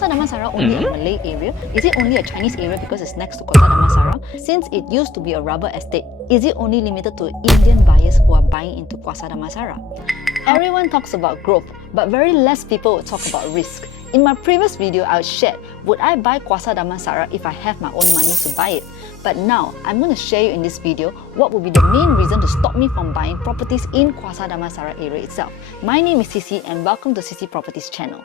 Kwasa Damansara only a Malay area? Is it only a Chinese area because it's next to Kwasa Damansara? Since it used to be a rubber estate, is it only limited to Indian buyers who are buying into Kwasa Damansara? Everyone talks about growth, but very less people would talk about risk. In my previous video, I shared, would I buy Kwasa Damansara if I have my own money to buy it? But now, I'm going to share you in this video what would be the main reason to stop me from buying properties in Kwasa Damansara area itself. My name is Sisi and welcome to Sisi Properties channel.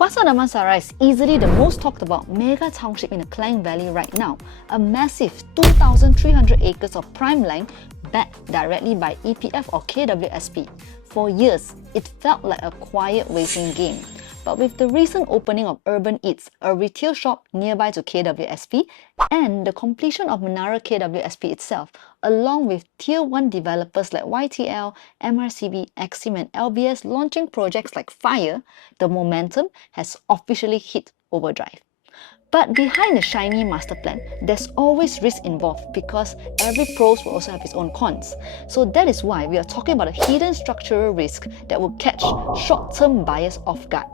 Kwasa Damansara is easily the most talked about mega township in the Klang Valley right now. A massive 2,300 acres of prime land backed directly by EPF or KWSP. For years, it felt like a quiet waiting game. But with the recent opening of Urban Eats, a retail shop nearby to KWSP, and the completion of Menara KWSP itself, along with Tier 1 developers like YTL, MRCB, Exim and LBS launching projects like Fire, the momentum has officially hit overdrive. But behind the shiny master plan, there's always risk involved because every pros will also have its own cons. So that is why we are talking about a hidden structural risk that will catch short-term buyers off guard.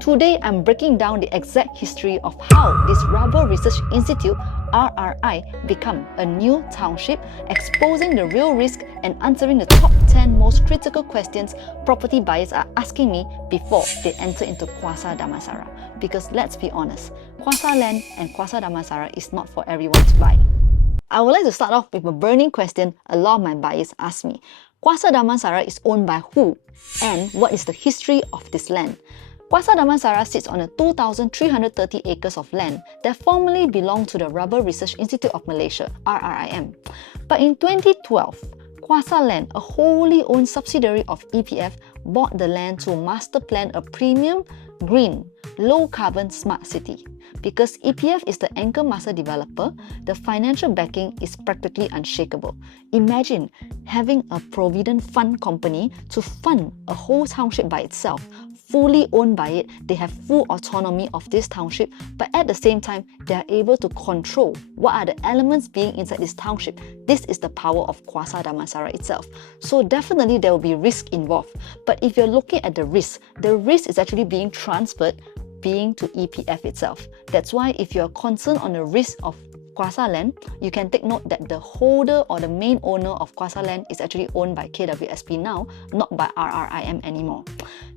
Today, I'm breaking down the exact history of how this Rubber Research Institute, RRI, become a new township, exposing the real risk and answering the top 10 most critical questions property buyers are asking me before they enter into Kwasa Damansara. Because let's be honest, Kwasa Land and Kwasa Damansara is not for everyone to buy. I would like to start off with a burning question a lot of my buyers ask me. Kwasa Damansara is owned by who? And what is the history of this land? Kwasa Damansara sits on a 2,330 acres of land that formerly belonged to the Rubber Research Institute of Malaysia, RRIM. But in 2012, Kwasa Land, a wholly owned subsidiary of EPF, bought the land to master plan a premium, green, low-carbon smart city. Because EPF is the anchor master developer, the financial backing is practically unshakable. Imagine having a provident fund company to fund a whole township by itself. Fully owned by it, they have full autonomy of this township, but at the same time, they are able to control what are the elements being inside this township. This is the power of Kwasa Damansara itself. So definitely there will be risk involved. But if you're looking at the risk is actually being transferred being to EPF itself. That's why if you're concerned on the risk of Kwasa Land, you can take note that the holder or the main owner of Kwasa Land is actually owned by KWSP now, not by RRIM anymore.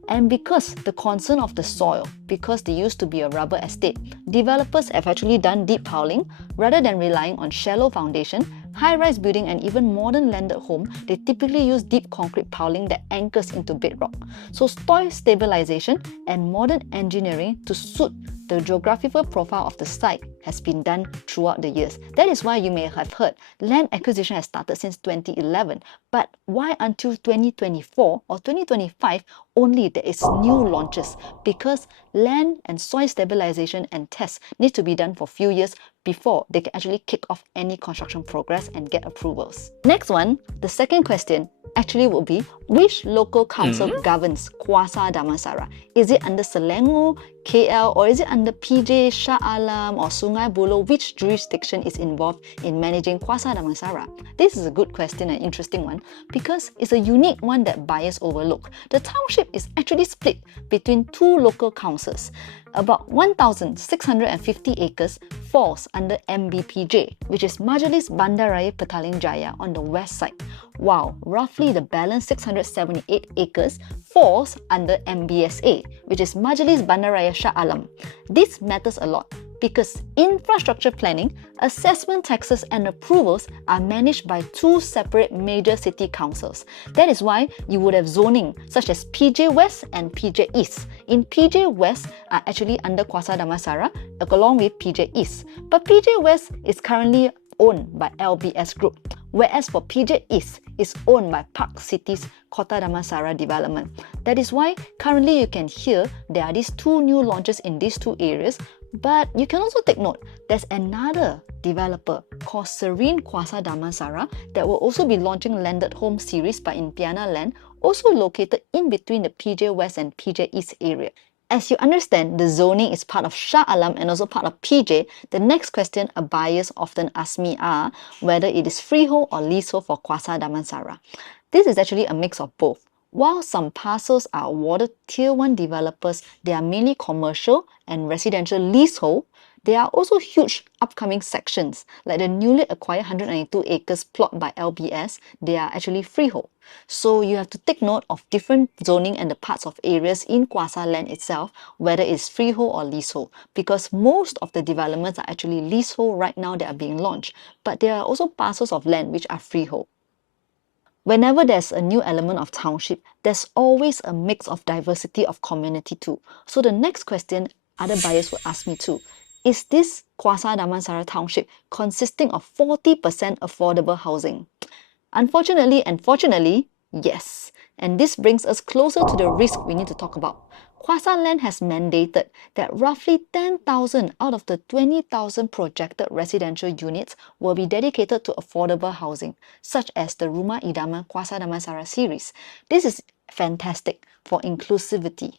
And because the concern of the soil, because they used to be a rubber estate, developers have actually done deep piling rather than relying on shallow foundation, high-rise building and even modern landed home. They typically use deep concrete piling that anchors into bedrock. So soil stabilization and modern engineering to suit the geographical profile of the site has been done throughout the years. That is why you may have heard land acquisition has started since 2011. But why until 2024 or 2025 only there is new launches? Because land and soil stabilization and tests need to be done for a few years before they can actually kick off any construction progress and get approvals. Next one, the second question actually will be, which local council governs Kwasa Damansara? Is it under Selangor, KL, or is it under PJ, Shah Alam or Sungai Buloh? Which jurisdiction is involved in managing Kwasa Damansara? This is a good question and interesting one because it's a unique one that buyers overlook. The township is actually split between two local councils. About 1,650 acres falls under MBPJ, which is Majlis Bandaraya Petaling Jaya on the west side, while roughly the balance 678 acres falls under MBSA, which is Majlis Bandaraya Shah Alam. This matters a lot because infrastructure planning, assessment taxes and approvals are managed by two separate major city councils. That is why you would have zoning such as PJ West and PJ East. In PJ West are actually under Kwasa Damansara along with PJ East. But PJ West is currently owned by LBS Group, whereas for PJ East is owned by Park City's Kota Damansara development. That is why currently you can hear there are these two new launches in these two areas. But you can also take note, there's another developer called Serene Kwasa Damansara that will also be launching landed home series by Impiana Land, also located in between the PJ West and PJ East area. As you understand, the zoning is part of Shah Alam and also part of PJ. The next question a buyers often ask me are whether it is freehold or leasehold for Kwasa Damansara. This is actually a mix of both. While some parcels are awarded Tier 1 developers, they are mainly commercial and residential leasehold. There are also huge upcoming sections, like the newly acquired 192 acres plot by LBS. They are actually freehold. So you have to take note of different zoning and the parts of areas in Kwasa Land itself, whether it's freehold or leasehold, because most of the developments are actually leasehold right now that are being launched, but there are also parcels of land which are freehold. Whenever there's a new element of township, there's always a mix of diversity of community too. So the next question other buyers will ask me too, is this Kwasa Damansara township consisting of 40% affordable housing? Unfortunately and fortunately, yes. And this brings us closer to the risk we need to talk about. Kwasa Land has mandated that roughly 10,000 out of the 20,000 projected residential units will be dedicated to affordable housing, such as the Rumah Idaman Kwasa Damansara series. This is fantastic for inclusivity.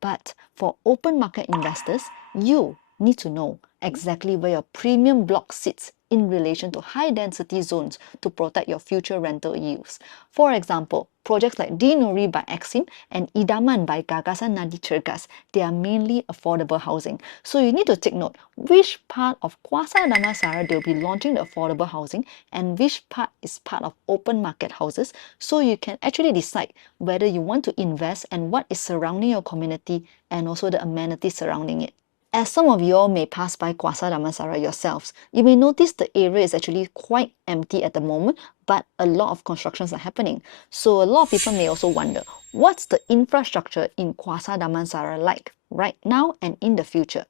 But for open market investors, you need to know exactly where your premium block sits in relation to high density zones to protect your future rental yields. For example, projects like Di Nuri by Exim and Idaman by Gagasan Nadi Cergas, they are mainly affordable housing. So you need to take note which part of Kwasa Damansara they'll be launching the affordable housing and which part is part of open market houses, so you can actually decide whether you want to invest and what is surrounding your community and also the amenities surrounding it. As some of you all may pass by Kwasa Damansara yourselves, you may notice the area is actually quite empty at the moment, but a lot of constructions are happening. So a lot of people may also wonder, what's the infrastructure in Kwasa Damansara like right now and in the future?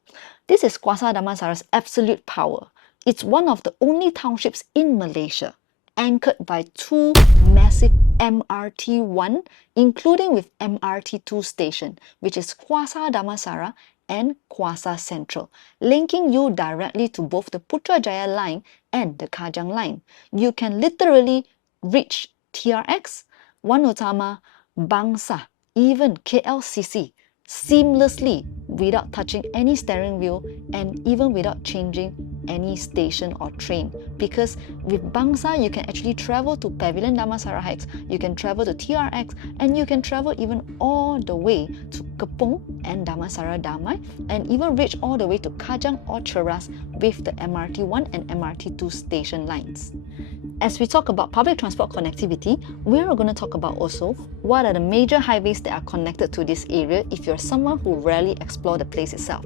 This is Kwasa Damansara's absolute power. It's one of the only townships in Malaysia, anchored by two massive MRT1, including with MRT2 station, which is Kwasa Damansara and Kwasa Central, linking you directly to both the Putrajaya line and the Kajang line. You can literally reach TRX, One Utama, Bangsa, even KLCC seamlessly without touching any steering wheel and even without changing any station or train, because with Bangsa you can actually travel to Pavilion Damansara Heights, you can travel to TRX, and you can travel even all the way to Kepong and Damansara Damai, and even reach all the way to Kajang or Cheras with the MRT1 and MRT2 station lines. As we talk about public transport connectivity, we're going to talk about also what are the major highways that are connected to this area if you're someone who rarely explore the place itself.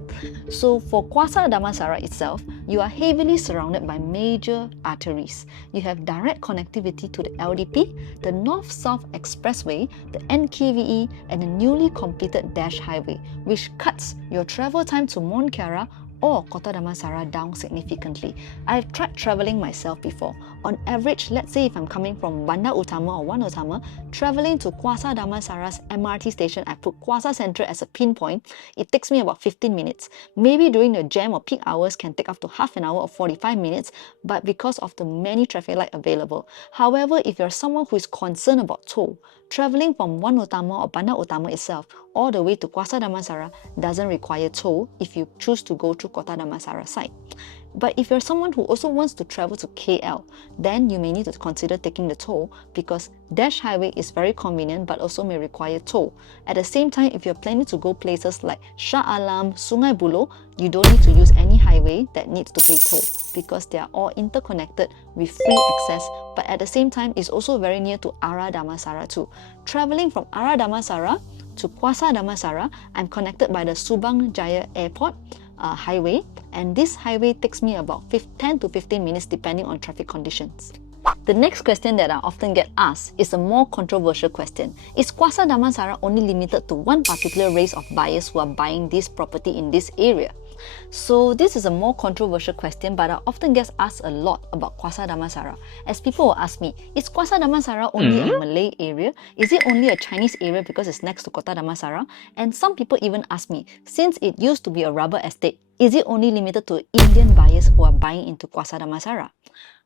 So for Kwasa Damansara itself, you are heavily surrounded by major arteries. You have direct connectivity to the LDP, the North-South Expressway, the NKVE, and the newly completed Dash Highway, which cuts your travel time to Mont Kiara or Kota Damansara down significantly. I've tried travelling myself before. On average, let's say if I'm coming from Bandar Utama or One Utama, travelling to Kwasa Damansara's MRT station, I put Kwasa Central as a pinpoint, it takes me about 15 minutes. Maybe during the jam or peak hours can take up to half an hour or 45 minutes, but because of the many traffic lights available. However, if you're someone who is concerned about toll, travelling from One Utama or Bandar Utama itself all the way to Kwasa Damansara doesn't require toll if you choose to go through Kota Damansara side. But if you're someone who also wants to travel to KL, then you may need to consider taking the toll, because Dash Highway is very convenient but also may require toll. At the same time, if you're planning to go places like Shah Alam, Sungai Buloh, you don't need to use any highway that needs to pay toll, because they are all interconnected with free access, but at the same time it's also very near to Ara Damansara too. Traveling from Ara Damansara to Kwasa Damansara, I'm connected by the Subang Jaya Airport highway, and this highway takes me about 10 to 15 minutes depending on traffic conditions. The next question that I often get asked is a more controversial question. Is Kwasa Damansara only limited to one particular race of buyers who are buying this property in this area? So this is a more controversial question, but I often get asked a lot about Kwasa Damansara, as people will ask me, is Kwasa Damansara only a Malay area? Is it only a Chinese area because it's next to Kota Damansara? And some people even ask me, since it used to be a rubber estate, is it only limited to Indian buyers who are buying into Kwasa Damansara?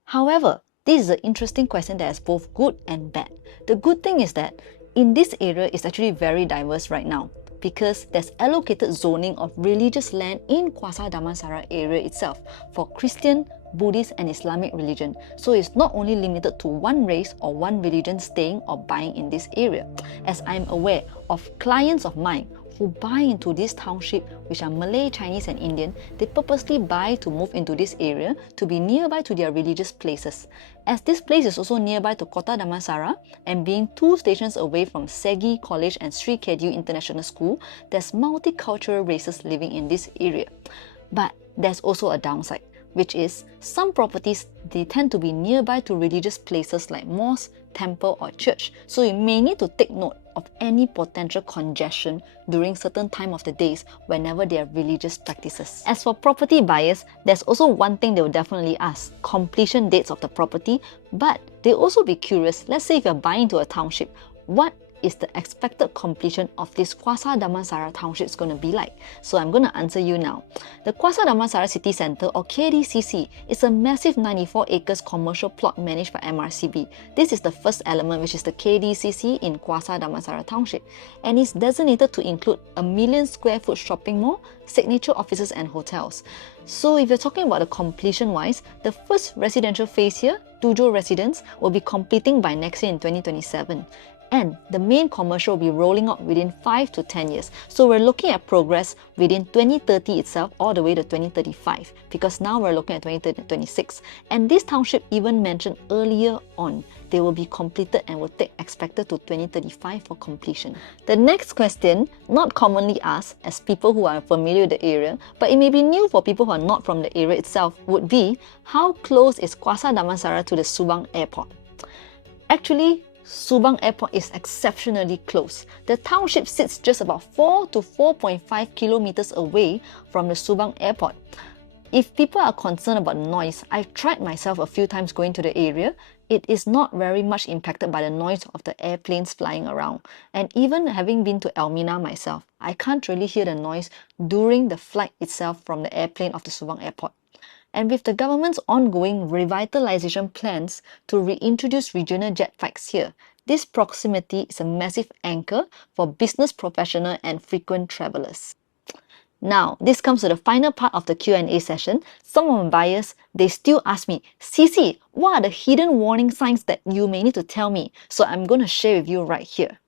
However, this is an interesting question that has both good and bad. The good thing is that in this area is actually very diverse right now, because there's allocated zoning of religious land in Kwasa Damansara area itself for Christian, Buddhist and Islamic religion. So it's not only limited to one race or one religion staying or buying in this area. As I'm aware of clients of mine who buy into this township, which are Malay, Chinese and Indian, they purposely buy to move into this area to be nearby to their religious places. As this place is also nearby to Kota Damansara and being 2 stations away from Segi College and Sri Kedu International School, there's multicultural races living in this area. But there's also a downside, which is some properties, they tend to be nearby to religious places like mosque, temple or church. So you may need to take note of any potential congestion during certain time of the days whenever there are religious practices. As for property buyers, there's also one thing they will definitely ask: completion dates of the property, but they'll also be curious, let's say if you're buying into a township, what is the expected completion of this Kwasa Damansara township is going to be like? So I'm going to answer you now. The Kwasa Damansara City Centre or KDCC is a massive 94 acres commercial plot managed by MRCB. This is the first element, which is the KDCC in Kwasa Damansara township, and is designated to include a 1 million square foot shopping mall, signature offices and hotels. So if you're talking about the completion wise, the first residential phase here, Tujuh Residence, will be completing by next year in 2027. And the main commercial will be rolling out within 5 to 10 years. So we're looking at progress within 2030 itself all the way to 2035, because now we're looking at 2026. And this township even mentioned earlier on, they will be completed and will take expected to 2035 for completion. The next question, not commonly asked as people who are familiar with the area, but it may be new for people who are not from the area itself, would be: how close is Kwasa Damansara to the Subang Airport? Actually, Subang Airport is exceptionally close. The township sits just about 4 to 4.5 kilometers away from the Subang Airport. If people are concerned about noise, I've tried myself a few times going to the area. It is not very much impacted by the noise of the airplanes flying around. And even having been to Elmina myself, I can't really hear the noise during the flight itself from the airplane of the Subang Airport. And with the government's ongoing revitalization plans to reintroduce regional jet flights here, this proximity is a massive anchor for business professionals and frequent travelers. Now, this comes to the final part of the Q&A session. Some of my buyers, they still ask me, CC, what are the hidden warning signs that you may need to tell me? So I'm going to share with you right here.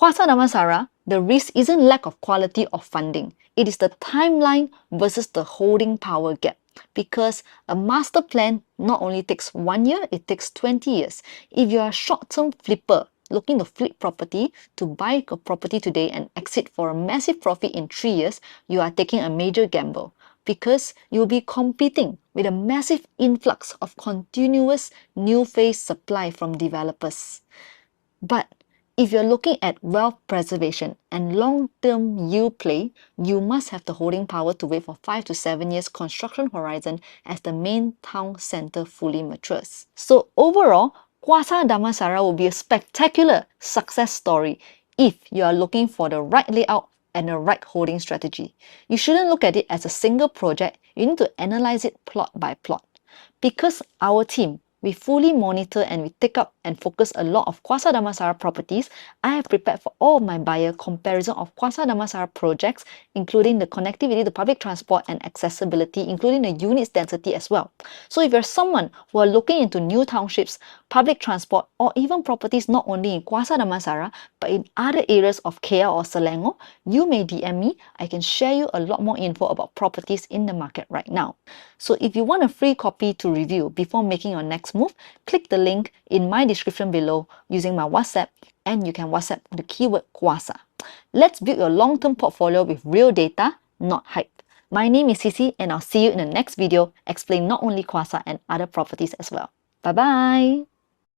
Kwasa Damansara, the risk isn't lack of quality or funding. It is the timeline versus the holding power gap. Because a master plan not only takes 1 year, it takes 20 years. If you're a short-term flipper looking to flip property, to buy a property today and exit for a massive profit in 3 years, you are taking a major gamble, because you'll be competing with a massive influx of continuous new phase supply from developers. But if you're looking at wealth preservation and long-term yield play, you must have the holding power to wait for 5 to 7 years construction horizon as the main town centre fully matures. So overall, Kwasa Damansara will be a spectacular success story if you are looking for the right layout and the right holding strategy. You shouldn't look at it as a single project, you need to analyze it plot by plot. Because our team, we fully monitor and we take up and focus a lot of Kwasa Damansara properties, I have prepared for all of my buyer comparison of Kwasa Damansara projects, including the connectivity to public transport and accessibility, including the units density as well. So if you're someone who are looking into new townships, public transport, or even properties not only in Kwasa Damansara, but in other areas of KL or Selangor, you may DM me. I can share you a lot more info about properties in the market right now. So if you want a free copy to review before making your next move, click the link in my description below using my WhatsApp, and you can WhatsApp the keyword Kwasa. Let's build your long-term portfolio with real data, not hype. My name is Sisi, and I'll see you in the next video explaining not only Kwasa and other properties as well. Bye-bye!